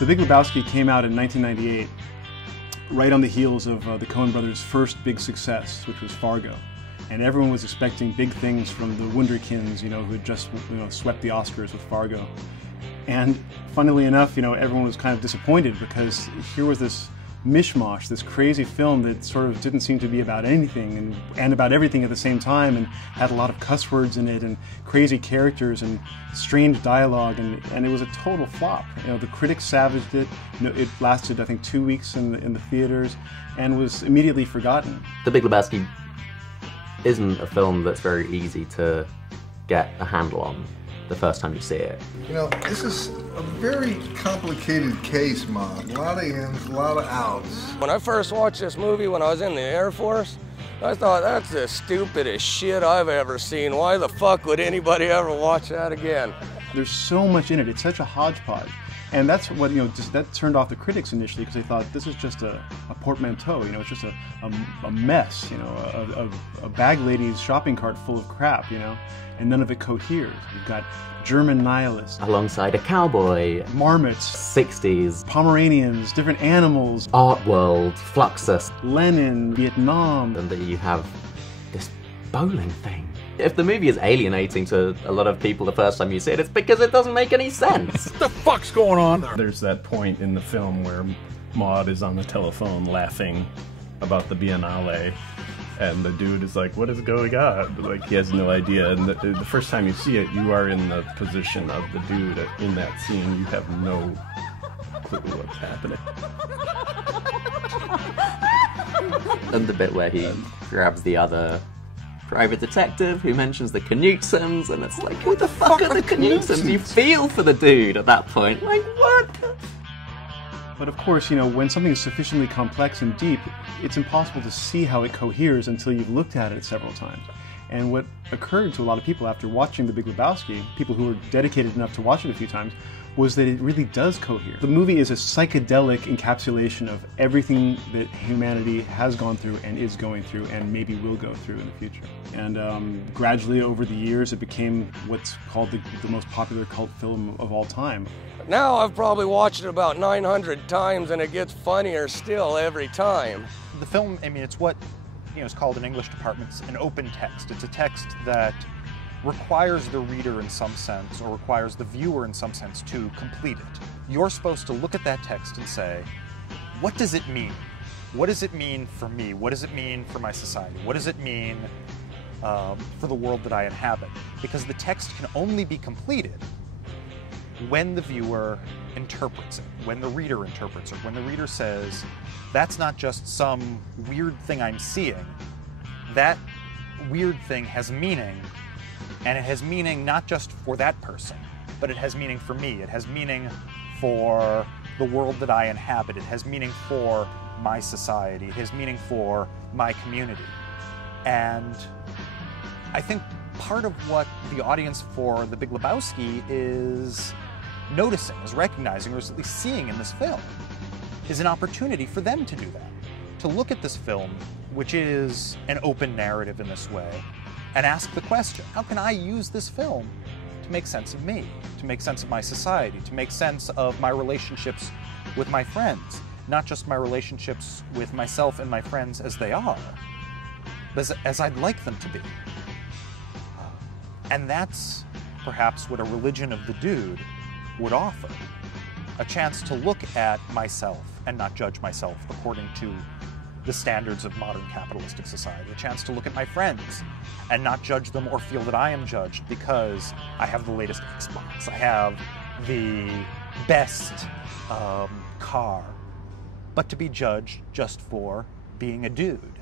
The Big Lebowski came out in 1998, right on the heels of the Coen brothers' first big success, which was Fargo. And everyone was expecting big things from the Wunderkinds, who had just swept the Oscars with Fargo. And funnily enough, everyone was kind of disappointed because here was this mishmash, this crazy film that sort of didn't seem to be about anything and about everything at the same time, and had a lot of cuss words in it and crazy characters and strange dialogue, and it was a total flop. The critics savaged it. It lasted, I think, 2 weeks in the theaters and was immediately forgotten. The Big Lebowski isn't a film that's very easy to get a handle on the first time you see it. This is a very complicated case, Mom. A lot of ins, a lot of outs. When I first watched this movie when I was in the Air Force, I thought, that's the stupidest shit I've ever seen. Why the fuck would anybody ever watch that again? There's so much in it. It's such a hodgepodge. And that's what, that turned off the critics initially, because they thought this is just a portmanteau, it's just a mess, a bag lady's shopping cart full of crap, and none of it coheres. You've got German nihilists. Alongside a cowboy. Marmots. 60s. Pomeranians, different animals. Art world, Fluxus. Lenin, Vietnam. And then you have this bowling thing. If the movie is alienating to a lot of people the first time you see it, it's because it doesn't make any sense. What the fuck's going on? There's that point in the film where Maude is on the telephone laughing about the Biennale, and the dude is like, what is going on? Like, he has no idea. And the first time you see it, you are in the position of the dude in that scene. You have no clue what's happening. And the bit where he grabs the other private detective who mentions the Knutsons, and it's like, who the fuck are the Knutsons? You feel for the dude at that point. Like, what? But of course, when something is sufficiently complex and deep, it's impossible to see how it coheres until you've looked at it several times. And what occurred to a lot of people after watching The Big Lebowski, people who were dedicated enough to watch it a few times, was that it really does cohere. The movie is a psychedelic encapsulation of everything that humanity has gone through and is going through and maybe will go through in the future. And gradually over the years, it became what's called the most popular cult film of all time. Now I've probably watched it about 900 times and it gets funnier still every time. The film, it's what is called in English departments an open text. It's a text that requires the reader in some sense, or requires the viewer in some sense, to complete it. You're supposed to look at that text and say, what does it mean? What does it mean for me? What does it mean for my society? What does it mean for the world that I inhabit? Because the text can only be completed when the viewer interprets it, when the reader interprets it, when the reader says, that's not just some weird thing I'm seeing, that weird thing has meaning, and it has meaning not just for that person, but it has meaning for me. It has meaning for the world that I inhabit. It has meaning for my society. It has meaning for my community. And I think part of what the audience for The Big Lebowski is noticing, is recognizing, or is at least seeing in this film, is an opportunity for them to do that. To look at this film, which is an open narrative in this way, and ask the question, how can I use this film to make sense of me, to make sense of my society, to make sense of my relationships with my friends, not just my relationships with myself and my friends as they are, but as I'd like them to be. And that's perhaps what a religion of the dude would offer. A chance to look at myself and not judge myself according to the standards of modern capitalistic society. A chance to look at my friends and not judge them or feel that I am judged because I have the latest Xbox, I have the best car, but to be judged just for being a dude.